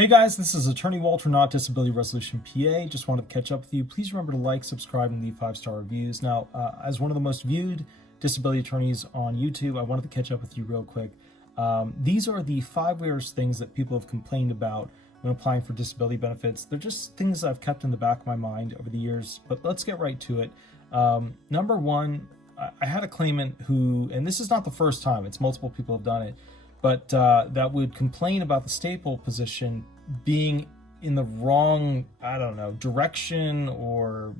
Hey guys, this is Attorney Walter Hnot, Disability Resolution PA. Just wanted to catch up with you. Please remember to like, subscribe, and leave 5-star reviews. Now, as one of the most viewed disability attorneys on YouTube, I wanted to catch up with you real quick. These are the 5 weirdest things that people have complained about when applying for disability benefits. They're just things I've kept in the back of my mind over the years, but let's get right to it. Number one, I had a claimant who, and this is not the first time, it's multiple people have done it, but that would complain about the staple position being in the wrong, direction or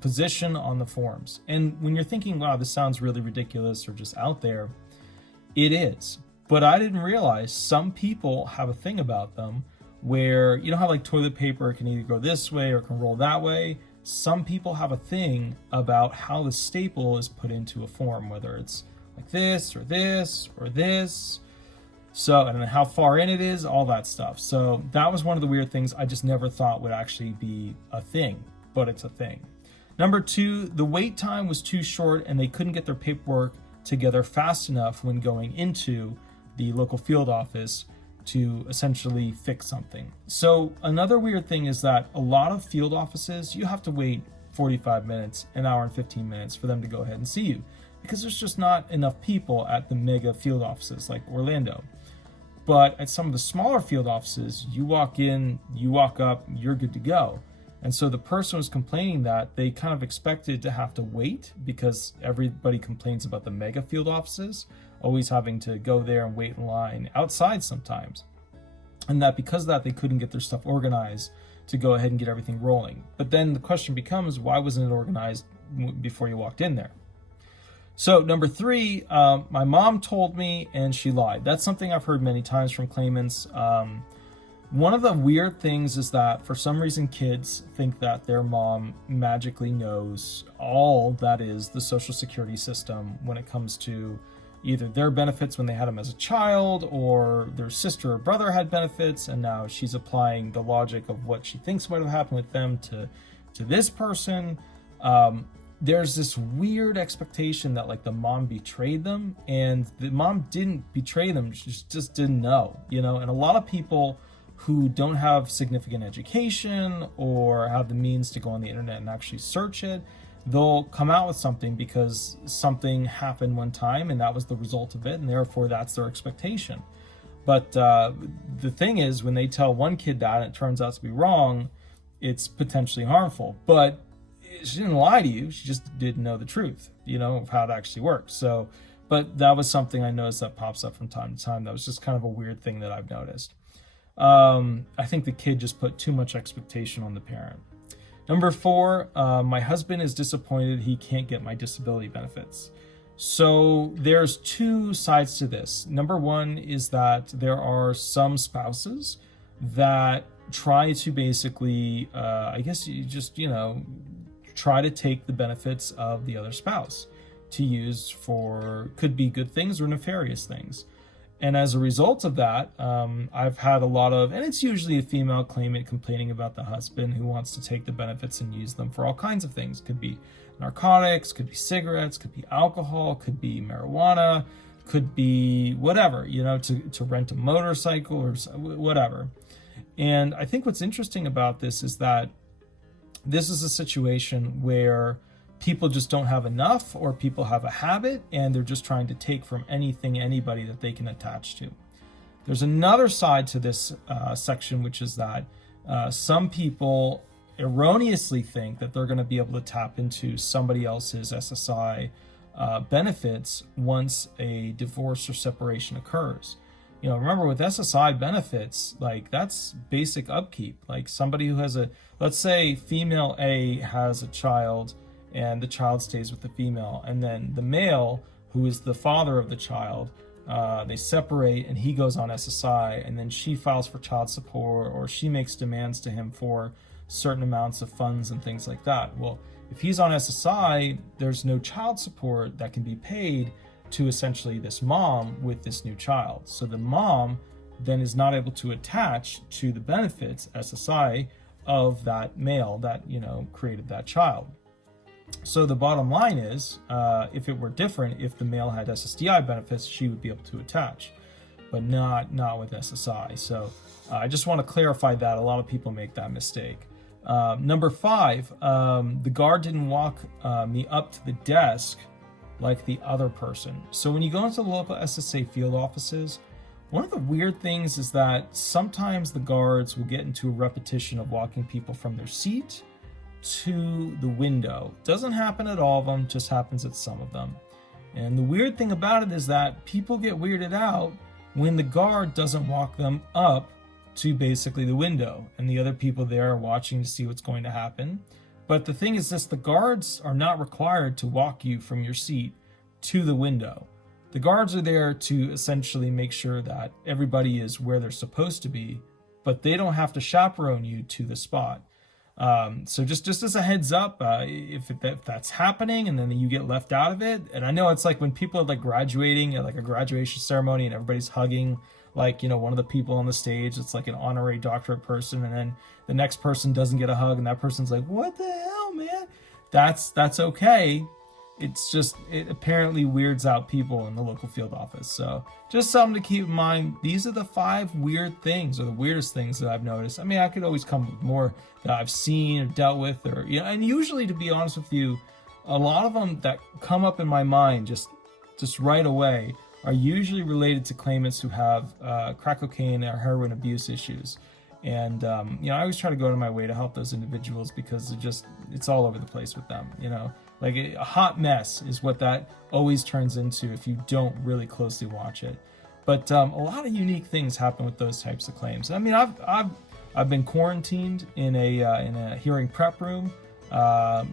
position on the forms. And when you're thinking, wow, this sounds really ridiculous or just out there, it is. But I didn't realize some people have a thing about them where, you know how like toilet paper can either go this way or can roll that way? Some people have a thing about how the staple is put into a form, whether it's like this or this or this. So, and then how far in it is, all that stuff. So that was one of the weird things I just never thought would actually be a thing, but it's a thing. Number 2, the wait time was too short and they couldn't get their paperwork together fast enough when going into the local field office to essentially fix something. So another weird thing is that a lot of field offices, you have to wait 45 minutes, an hour and 15 minutes for them to go ahead and see you because there's just not enough people at the mega field offices like Orlando. But at some of the smaller field offices, you walk in, you walk up, you're good to go. And so the person was complaining that they kind of expected to have to wait because everybody complains about the mega field offices, always having to go there and wait in line outside sometimes. And that because of that, they couldn't get their stuff organized to go ahead and get everything rolling. But then the question becomes, why wasn't it organized before you walked in there? So number 3, my mom told me and she lied. That's something I've heard many times from claimants. One of the weird things is that for some reason kids think that their mom magically knows all that is the Social Security system when it comes to either their benefits when they had them as a child or their sister or brother had benefits, and now she's applying the logic of what she thinks might have happened with them to this person. There's this weird expectation that like the mom betrayed them, and the mom didn't betray them, she just didn't know, and a lot of people who don't have significant education or have the means to go on the internet and actually search it, they'll come out with something because something happened one time and that was the result of it, and therefore that's their expectation. But the thing is, when they tell one kid that and it turns out to be wrong, it's potentially harmful. But she didn't lie to you, she just didn't know the truth, of how it actually works. So, but that was something I noticed that pops up from time to time. That was just kind of a weird thing that I've noticed. I think the kid just put too much expectation on the parent. Number 4, my husband is disappointed he can't get my disability benefits. So there's 2 sides to this. Number 1 is that there are some spouses that try to basically, try to take the benefits of the other spouse to use for, could be good things or nefarious things. And as a result of that, I've had a lot of, and it's usually a female claimant complaining about the husband who wants to take the benefits and use them for all kinds of things. Could be narcotics, could be cigarettes, could be alcohol, could be marijuana, could be whatever, to rent a motorcycle or whatever. And I think what's interesting about this is that this is a situation where people just don't have enough, or people have a habit and they're just trying to take from anybody that they can attach to. There's another side to this section, which is that some people erroneously think that they're going to be able to tap into somebody else's SSI benefits once a divorce or separation occurs. Remember with SSI benefits, like that's basic upkeep. Like somebody who has let's say female A has a child and the child stays with the female, and then the male, who is the father of the child, they separate and he goes on SSI, and then she files for child support or she makes demands to him for certain amounts of funds and things like that. Well, if he's on SSI, there's no child support that can be paid to essentially this mom with this new child. So the mom then is not able to attach to the benefits, SSI, of that male that, created that child. So the bottom line is, if it were different, if the male had SSDI benefits, she would be able to attach. but not with SSI. So I just want to clarify that. A lot of people make that mistake. Number 5, the guard didn't walk me up to the desk like the other person. So when you go into the local SSA field offices, one of the weird things is that sometimes the guards will get into a repetition of walking people from their seat to the window. Doesn't happen at all of them, just happens at some of them. And the weird thing about it is that people get weirded out when the guard doesn't walk them up to basically the window, and the other people there are watching to see what's going to happen. But the thing is this, the guards are not required to walk you from your seat to the window. The guards are there to essentially make sure that everybody is where they're supposed to be, but they don't have to chaperone you to the spot. So just as a heads up, if that's happening and then you get left out of it, and I know it's like when people are like graduating at like a graduation ceremony and everybody's hugging, like, you know, one of the people on the stage, it's like an honorary doctorate person, and then the next person doesn't get a hug and that person's like, what the hell, man? That's okay. It's just, it apparently weirds out people in the local field office. So just something to keep in mind. These are the 5 weird things, or the weirdest things that I've noticed. I mean, I could always come with more that I've seen or dealt with, or, you know, and usually, to be honest with you, a lot of them that come up in my mind just right away are usually related to claimants who have crack cocaine or heroin abuse issues. And, you know, I always try to go out of my way to help those individuals because it's all over the place with them, you know. Like a hot mess is what that always turns into if you don't really closely watch it. But a lot of unique things happen with those types of claims. I mean, I've been quarantined in a hearing prep room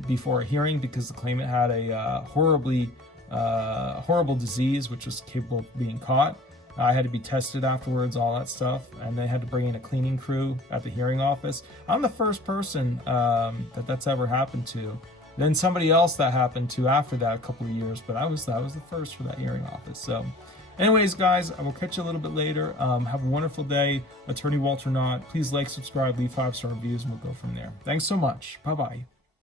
before a hearing because the claimant had a horrible disease which was capable of being caught. I had to be tested afterwards, all that stuff, and they had to bring in a cleaning crew at the hearing office. I'm the first person that's ever happened to. Then somebody else that happened to after that a couple of years, but I was the first for that hearing office. So anyways, guys, I will catch you a little bit later. Have a wonderful day. Attorney Walter Hnot. Please like, subscribe, leave 5-star reviews, and we'll go from there. Thanks so much. Bye-bye.